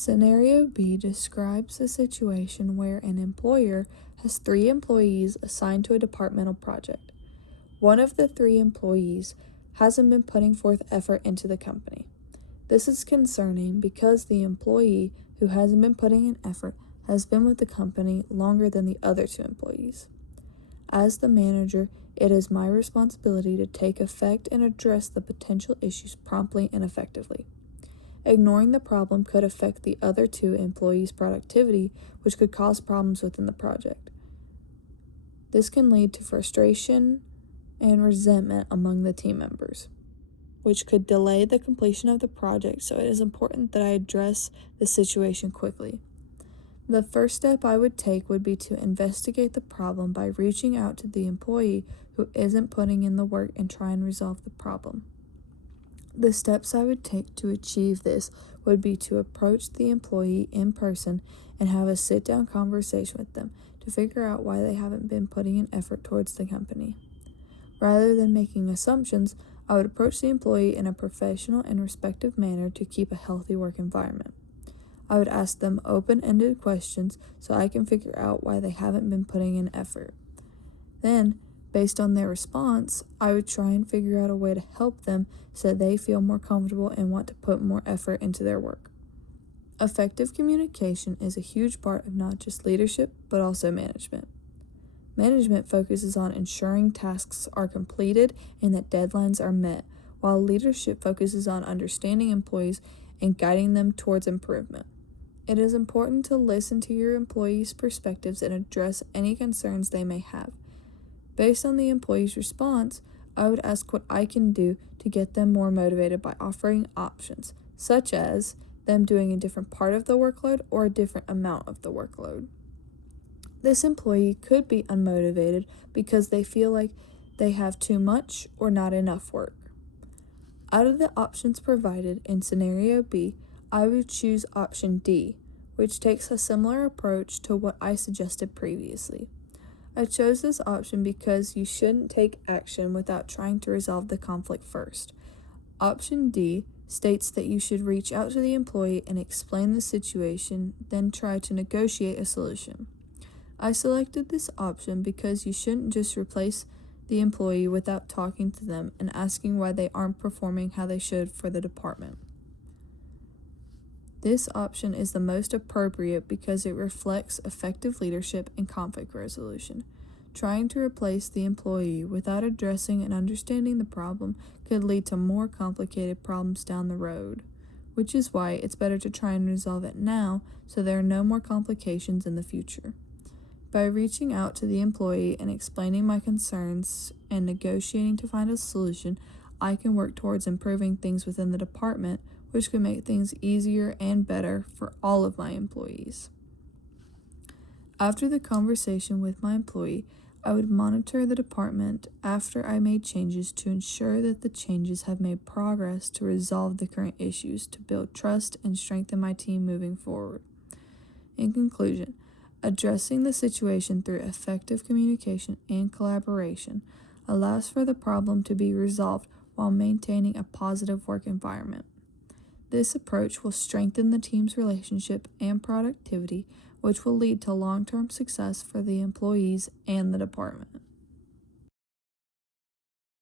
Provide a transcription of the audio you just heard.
Scenario B describes a situation where an employer has 3 employees assigned to a departmental project. One of the 3 employees hasn't been putting forth effort into the company. This is concerning because the employee who hasn't been putting in effort has been with the company longer than the other 2 employees. As the manager, it is my responsibility to take effect and address the potential issues promptly and effectively. Ignoring the problem could affect the other 2 employees' productivity, which could cause problems within the project. This can lead to frustration and resentment among the team members, which could delay the completion of the project, so it is important that I address the situation quickly. The first step I would take would be to investigate the problem by reaching out to the employee who isn't putting in the work and try and resolve the problem. The steps I would take to achieve this would be to approach the employee in person and have a sit-down conversation with them to figure out why they haven't been putting in effort towards the company. Rather than making assumptions, I would approach the employee in a professional and respectful manner to keep a healthy work environment. I would ask them open-ended questions so I can figure out why they haven't been putting in effort. Then, based on their response, I would try and figure out a way to help them so they feel more comfortable and want to put more effort into their work. Effective communication is a huge part of not just leadership, but also management. Management focuses on ensuring tasks are completed and that deadlines are met, while leadership focuses on understanding employees and guiding them towards improvement. It is important to listen to your employees' perspectives and address any concerns they may have. Based on the employee's response, I would ask what I can do to get them more motivated by offering options, such as them doing a different part of the workload or a different amount of the workload. This employee could be unmotivated because they feel like they have too much or not enough work. Out of the options provided in Scenario B, I would choose option D, which takes a similar approach to what I suggested previously. I chose this option because you shouldn't take action without trying to resolve the conflict first. Option D states that you should reach out to the employee and explain the situation, then try to negotiate a solution. I selected this option because you shouldn't just replace the employee without talking to them and asking why they aren't performing how they should for the department. This option is the most appropriate because it reflects effective leadership and conflict resolution. Trying to replace the employee without addressing and understanding the problem could lead to more complicated problems down the road, which is why it's better to try and resolve it now so there are no more complications in the future. By reaching out to the employee and explaining my concerns and negotiating to find a solution, I can work towards improving things within the department, which could make things easier and better for all of my employees. After the conversation with my employee, I would monitor the department after I made changes to ensure that the changes have made progress to resolve the current issues to build trust and strengthen my team moving forward. In conclusion, addressing the situation through effective communication and collaboration allows for the problem to be resolved while maintaining a positive work environment. This approach will strengthen the team's relationship and productivity, which will lead to long-term success for the employees and the department.